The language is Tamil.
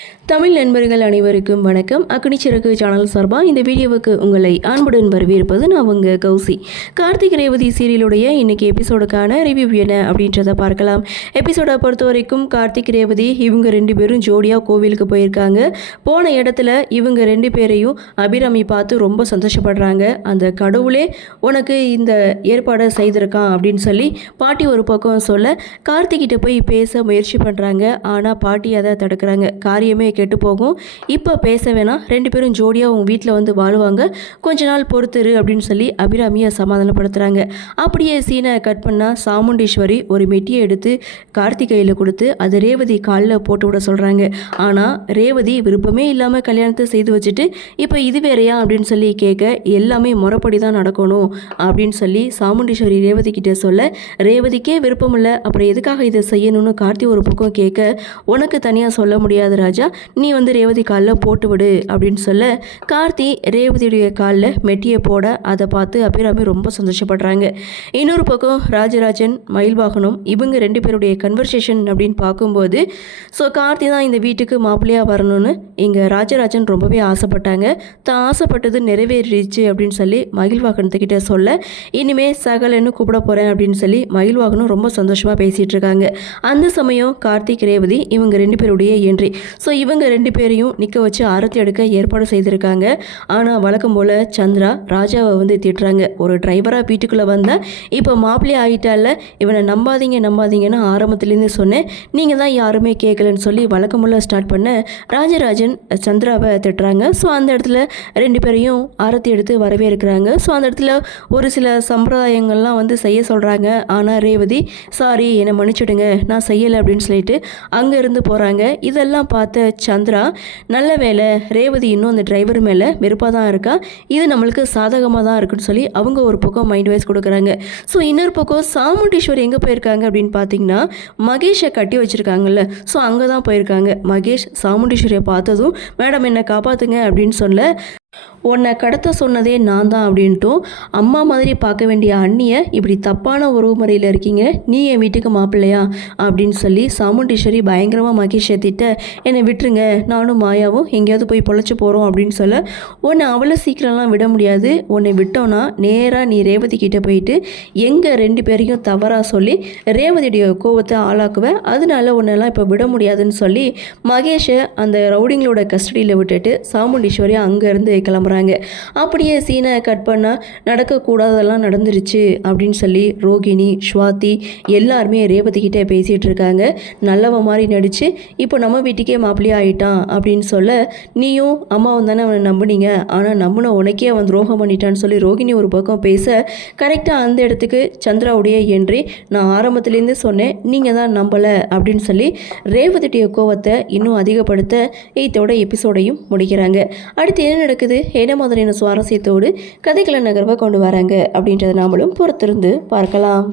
தமிழ் நண்பர்கள் அனைவருக்கும் வணக்கம். அக்னிச்சிறகு சேனல் சார்பாக இந்த வீடியோவுக்கு உங்களை அன்புடன் வரவேற்பது நான் உங்கள் கௌசி. கார்த்திக் ரேவதி சீரியலுடைய இன்னைக்கு எபிசோடுக்கான ரிவ்யூ என்ன அப்படின்றத பார்க்கலாம். எபிசோடை பொறுத்த வரைக்கும் கார்த்திக் ரேவதி இவங்க ரெண்டு பேரும் ஜோடியாக கோவிலுக்கு போயிருக்காங்க. போன இடத்துல இவங்க ரெண்டு பேரையும் அபிராமி பார்த்து ரொம்ப சந்தோஷப்படுறாங்க. அந்த கடவுளே உனக்கு இந்த ஏற்பாடை செய்திருக்கான் அப்படின்னு சொல்லி பாட்டி ஒரு பக்கம் சொல்ல கார்த்திக்கிட்ட போய் பேச முயற்சி பண்ணுறாங்க. ஆனால் பாட்டி அதை தடுக்கிறாங்க. காரியமே கெட்டு போகும், இப்போ பேச வேணாம், ரெண்டு பேரும் ஜோடியாக உங்கள் வீட்டில் வந்து வாழுவாங்க, கொஞ்ச நாள் பொறுத்துரு அப்படின்னு சொல்லி அபிராமியை சமாதானப்படுத்துகிறாங்க. அப்படியே சீனை கட் பண்ணால் சாமுண்டீஸ்வரி ஒரு மெட்டியை எடுத்து கார்த்திகையில் கொடுத்து அதை ரேவதி காலில் போட்டு விட சொல்கிறாங்க. ஆனால் ரேவதி விருப்பமே இல்லாமல் கல்யாணத்தை செய்து வச்சுட்டு இப்போ இது வேறையா அப்படின்னு சொல்லி கேட்க எல்லாமே முறைப்படி தான் நடக்கணும் அப்படின்னு சொல்லி சாமுண்டீஸ்வரி ரேவதி கிட்டே சொல்ல ரேவதிக்கே விருப்பம் இல்லை, அப்புறம் எதுக்காக இதை செய்யணும்னு கார்த்தி ஒரு பக்கம் கேட்க உனக்கு தனியாக சொல்ல முடியாது ராஜா, நீ வந்து ரேவதி காலில் போட்டு விடு அப்படின்னு சொல்ல கார்த்தி ரேவதியுடைய காலில் மெட்டியை போட அதை பார்த்து அபிராமி ரொம்ப சந்தோஷப்படுறாங்க. இன்னொரு பக்கம் ராஜராஜன் மயில்வாகனம் இவங்க ரெண்டு பேருடைய கன்வர்சேஷன் அப்படின்னு பார்க்கும்போது கார்த்தி தான் இந்த வீட்டுக்கு மாப்பிள்ளையாக வரணும்னு இங்கே ராஜராஜன் ரொம்பவே ஆசைப்பட்டாங்க. தான் ஆசைப்பட்டது நிறைவேறிடுச்சு அப்படின்னு சொல்லி மயில்வாகனத்துக்கிட்ட சொல்ல இனிமேல் சகலன்னு கூப்பிட போகிறேன் அப்படின்னு சொல்லி மயில்வாகனம் ரொம்ப சந்தோஷமாக பேசிகிட்டு இருக்காங்க. அந்த சமயம் கார்த்திக் ரேவதி இவங்க ரெண்டு பேருடைய என்ட்ரி. இவங்க ரெண்டு பேரையும் நிற்க வச்சு ஆரத்தி எடுக்க ஏற்பாடு செய்திருக்காங்க. ஆனால் வழக்கம் போல் சந்திரா ராஜாவை வந்து திட்டுறாங்க. ஒரு டிரைவராக வீட்டுக்குள்ளே வந்தால் இப்போ மாப்பிள்ளை ஆகிட்டால, இவனை நம்பாதீங்கன்னு ஆரம்பத்துலேருந்து சொன்னேன், நீங்கள் தான் யாருமே கேட்கலன்னு சொல்லி வழக்கம் போல் ஸ்டார்ட் பண்ண ராஜராஜன் சந்திராவை திட்டுறாங்க. அந்த இடத்துல ரெண்டு பேரையும் ஆரத்தி எடுத்து வரவேற்கிறாங்க. அந்த இடத்துல ஒரு சில சம்பிரதாயங்கள்லாம் வந்து செய்ய சொல்கிறாங்க. ஆனால் ரேவதி சாரி என்னை மன்னிச்சிடுங்க நான் செய்யலை அப்படின்னு சொல்லிட்டு அங்கேருந்து போகிறாங்க. இதெல்லாம் பார்த்த சந்திரா நல்ல வேலை ரேவதி இன்னும் அந்த டிரைவர் மேலே வெறுப்பாக தான் இருக்கா, இது நம்மளுக்கு சாதகமாக தான் இருக்குன்னு சொல்லி அவங்க ஒரு பக்கம் மைண்ட் வைஸ் கொடுக்குறாங்க. இன்னொரு பக்கம் சாமுண்டீஸ்வரி எங்கே போயிருக்காங்க அப்படின்னு பார்த்தீங்கன்னா மகேஷை கட்டி வச்சுருக்காங்கல்ல, அங்கே தான் போயிருக்காங்க. மகேஷ் சாமுண்டீஸ்வரியை பார்த்ததும் மேடம் என்னை காப்பாற்றுங்க அப்படின்னு சொல்ல உன்னை கடத்த சொன்னதே நான் தான் அப்படின்ட்டும், அம்மா மாதிரி பார்க்க வேண்டிய அண்ணியை இப்படி தப்பான உறவு முறையில் இருக்கீங்க, நீ என் வீட்டுக்கு மாப்பிள்ளையா அப்படின்னு சொல்லி சாமுண்டீஸ்வரி பயங்கரமாக மகேஷை திட்ட என்னை விட்டுருங்க, நானும் மாயாவும் எங்கேயாவது போய் பொழைச்சி போகிறோம் அப்படின்னு சொல்ல உன்னை அவ்வளோ சீக்கிரம்லாம் விட முடியாது, உன்னை விட்டோன்னா நேராக நீ ரேவதி கிட்டே போயிட்டு எங்கள் ரெண்டு பேரையும் தவறாக சொல்லி ரேவதியுடைய கோவத்தை ஆளாக்குவேன், அதனால உன்னெல்லாம் இப்போ விட முடியாதுன்னு சொல்லி மகேஷை அந்த ரவுடிங்களோட கஸ்டடியில் விட்டுட்டு சாமுண்டீஸ்வரி அங்கேருந்து கிளம்புறாங்க. அப்படியே சீனை கட் பண்ணால் நடக்கக்கூடாதெல்லாம் நடந்துருச்சு அப்படின்னு சொல்லி ரோகிணி ஸ்வாதி எல்லாருமே ரேவதி கிட்டே பேசிகிட்டு இருக்காங்க. நல்லவ மாதிரி நடித்து இப்போ நம்ம வீட்டுக்கே மாப்பிள்ளையே ஆகிட்டான் அப்படின்னு சொல்ல நீயும் அம்மாவும் தானே அவனை நம்பினீங்க, ஆனால் நம்பின உனக்கே அவன் துரோகம் பண்ணிட்டான்னு சொல்லி ரோகிணி ஒரு பக்கம் பேச கரெக்டாக அந்த இடத்துக்கு சந்திராவுடைய என்ட்ரி. நான் ஆரம்பத்துலேருந்து சொன்னேன் நீங்கள் தான் நம்பலை அப்படின்னு சொல்லி ரேவதியுடைய கோவத்தை இன்னும் அதிகப்படுத்த இதோட எபிசோடையும் முடிக்கிறாங்க. அடுத்து என்ன நடக்குது, என்ன மாதிரியான சுவாரஸ்யத்தோடு கதைக்கள நகர்வை கொண்டு வராங்க அப்படின்றத நாமளும் பொறுத்திருந்து பார்க்கலாம்.